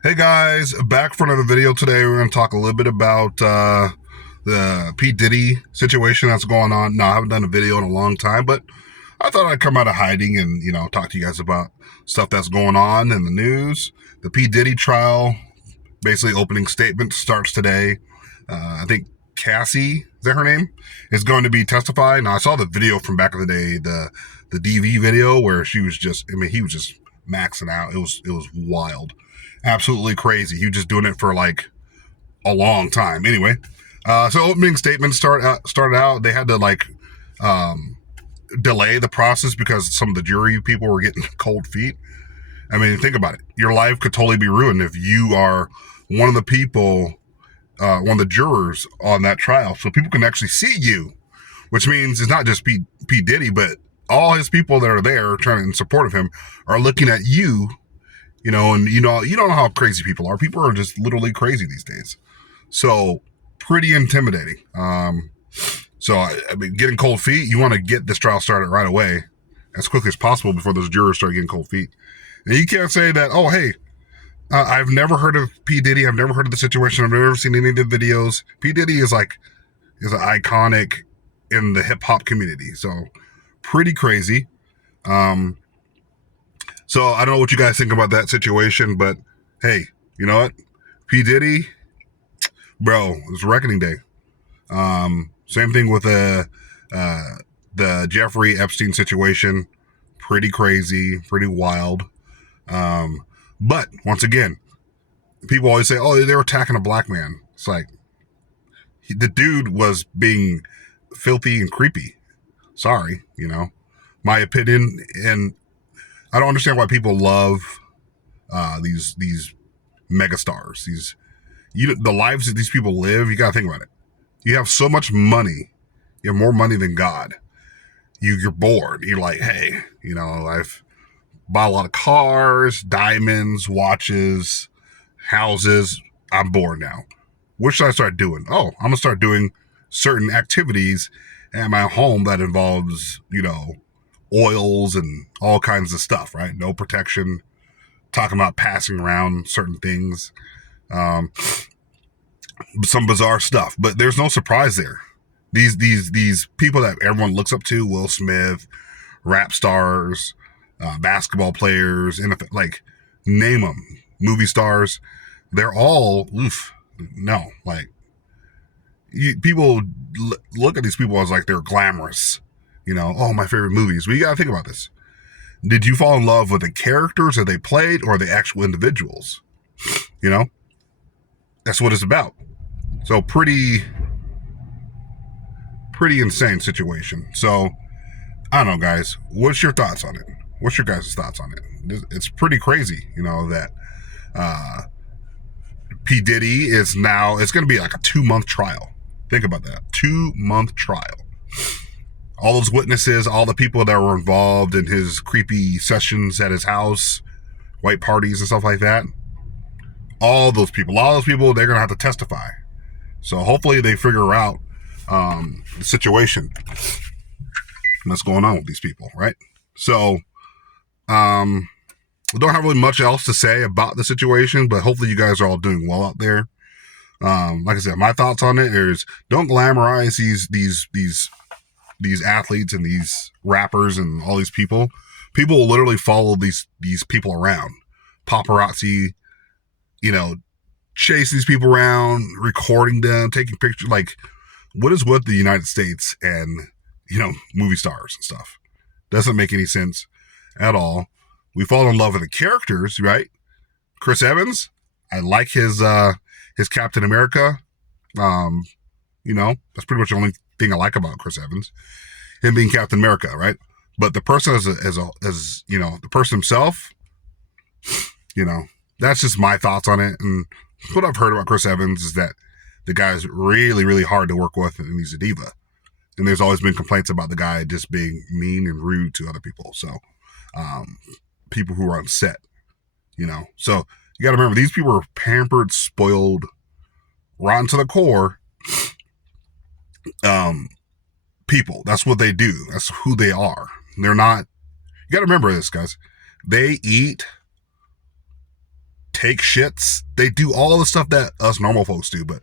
Hey guys, back for another video today. We're going to talk a little bit about the P. Diddy situation that's going on. No, I haven't done a video in a long time, but I thought I'd come out of hiding and, talk to you guys about stuff that's going on in the news. The P. Diddy trial, basically opening statement starts today. I think Cassie, is that her name? Is going to be testifying. Now, I saw the video from back in the day, the DV video where he was just maxing out. It was wild, absolutely crazy. He was just doing it for like a long time. Anyway, so opening statement started out. They had to um, delay the process because some of the jury people were getting cold feet. I mean, think about it. Your life could totally be ruined if you are one of the people, one of the jurors on that trial. So people can actually see you, which means it's not just P. Diddy, but all his people that are there trying in support of him are looking at you, and you don't know how crazy people are. People are just literally crazy these days. So pretty intimidating. So I mean, getting cold feet, you want to get this trial started right away, as quickly as possible before those jurors start getting cold feet. And you can't say that, oh, hey, I've never heard of P. Diddy. I've never heard of the situation. I've never seen any of the videos. P. Diddy is an iconic in the hip hop community. So pretty crazy. Um, so I don't know what you guys think about that situation, but hey, you know what? P. Diddy, bro, it's reckoning day. Same thing with the Jeffrey Epstein situation. Pretty crazy, pretty wild. But once again, people always say, "Oh, they were attacking a black man." It's like the dude was being filthy and creepy. Sorry, my opinion, and I don't understand why people love these megastars. The lives that these people live. You gotta think about it. You have so much money. You have more money than God. You're bored. You're like, hey, I've bought a lot of cars, diamonds, watches, houses. I'm bored now. What should I start doing? Oh, I'm gonna start doing certain activities at my home that involves, oils and all kinds of stuff, right? No protection. Talking about passing around certain things, some bizarre stuff, but there's no surprise there. These people that everyone looks up to, Will Smith, rap stars, basketball players, NFL, like name them, movie stars, they're all no, like people look at these people as like they're glamorous. Oh, my favorite movies. Well, you gotta think about this. Did you fall in love with the characters that they played or the actual individuals? You know, that's what it's about. So pretty insane situation. So I don't know, guys. What's your thoughts on it? What's your guys' thoughts on it? It's pretty crazy, that uh, P. Diddy is now, it's going to be like a 2-month trial. Think about that. 2-month trial. All those witnesses, all the people that were involved in his creepy sessions at his house, white parties and stuff like that. All those people, they're going to have to testify. So hopefully they figure out the situation that's going on with these people, right? So, I don't have really much else to say about the situation, but hopefully you guys are all doing well out there. Like I said, my thoughts on it is don't glamorize these athletes and these rappers and all these people. People will literally follow these people around, paparazzi, chase these people around, recording them, taking pictures. Like, what is with the United States and movie stars and stuff? Doesn't make any sense at all. We fall in love with the characters, right? Chris Evans, I like his Captain America. Um, that's pretty much the only thing I like about Chris Evans, him being Captain America, right? But the person as the person himself, that's just my thoughts on it. And what I've heard about Chris Evans is that the guy's really, really hard to work with, and he's a diva. And there's always been complaints about the guy just being mean and rude to other people. So, people who are on set, So you got to remember, these people are pampered, spoiled, rotten to the core. People. That's what they do. That's who they are. They're not. You got to remember this, guys. They eat take shits. They do all the stuff that us normal folks do, but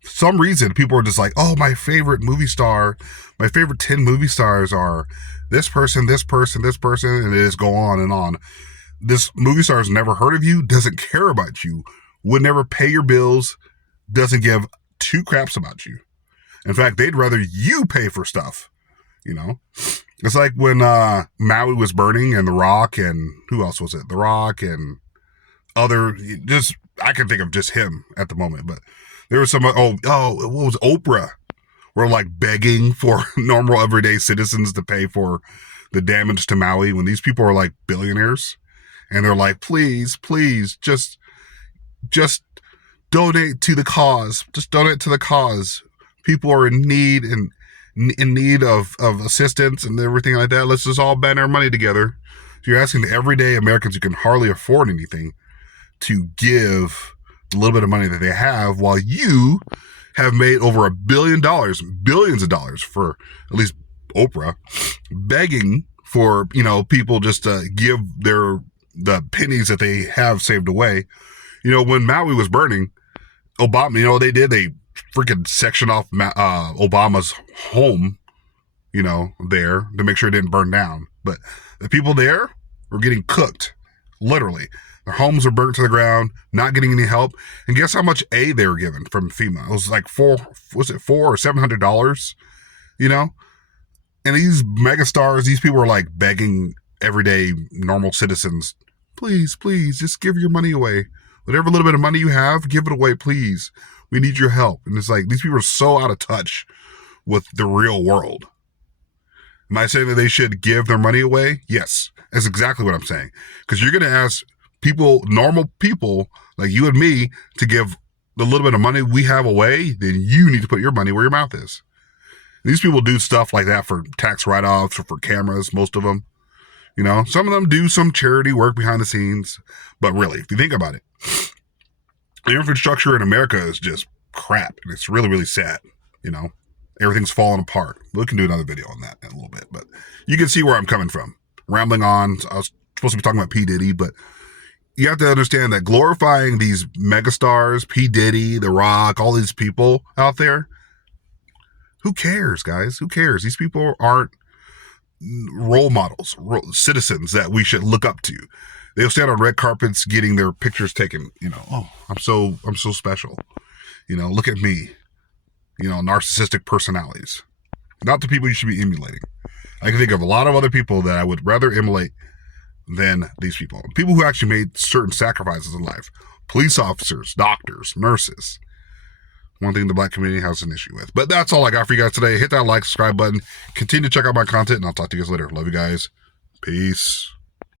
for some reason people are just like, oh, my favorite movie star, my favorite 10 movie stars are this person, this person, this person, and it just go on and on. This movie star has never heard of you, doesn't care about you, would never pay your bills, doesn't give two craps about you. In fact, they'd rather you pay for stuff, you know? It's like when Maui was burning and The Rock and who else was it? The Rock and other, just, I can think of just him at the moment, but there was some, what was Oprah? We're like begging for normal everyday citizens to pay for the damage to Maui when these people are like billionaires and they're like, please, just donate to the cause. Just donate to the cause. People are in need and in need of assistance and everything like that. Let's just all band our money together. So you're asking the everyday Americans who can hardly afford anything to give a little bit of money that they have, while you have made over $1 billion, billions of dollars for at least Oprah, begging for, people just to give the pennies that they have saved away. When Maui was burning, Obama, they freaking sectioned off Obama's home, there to make sure it didn't burn down. But the people there were getting cooked, literally. Their homes were burnt to the ground, not getting any help. And guess how much aid they were given from FEMA? It was like $400 or $700, And these megastars, these people are like begging everyday normal citizens, please, just give your money away. Whatever little bit of money you have, give it away, please. We need your help. And it's like, these people are so out of touch with the real world. Am I saying that they should give their money away? Yes, that's exactly what I'm saying. Because you're going to ask normal people like you and me, to give the little bit of money we have away, then you need to put your money where your mouth is. These people do stuff like that for tax write-offs or for cameras, most of them. Some of them do some charity work behind the scenes. But really, if you think about it, the infrastructure in America is just crap. And it's really, really sad. Everything's falling apart. We can do another video on that in a little bit. But you can see where I'm coming from. Rambling on. I was supposed to be talking about P. Diddy, but you have to understand that glorifying these megastars, P. Diddy, The Rock, all these people out there, who cares, guys? Who cares? These people aren't role models, citizens that we should look up to. They'll stand on red carpets getting their pictures taken, oh, I'm so special. Look at me. Narcissistic personalities. Not the people you should be emulating. I can think of a lot of other people that I would rather emulate than these people. People who actually made certain sacrifices in life. Police officers, doctors, nurses. One thing the black community has an issue with. But that's all I got for you guys today. Hit that like, subscribe button. Continue to check out my content, and I'll talk to you guys later. Love you guys. Peace.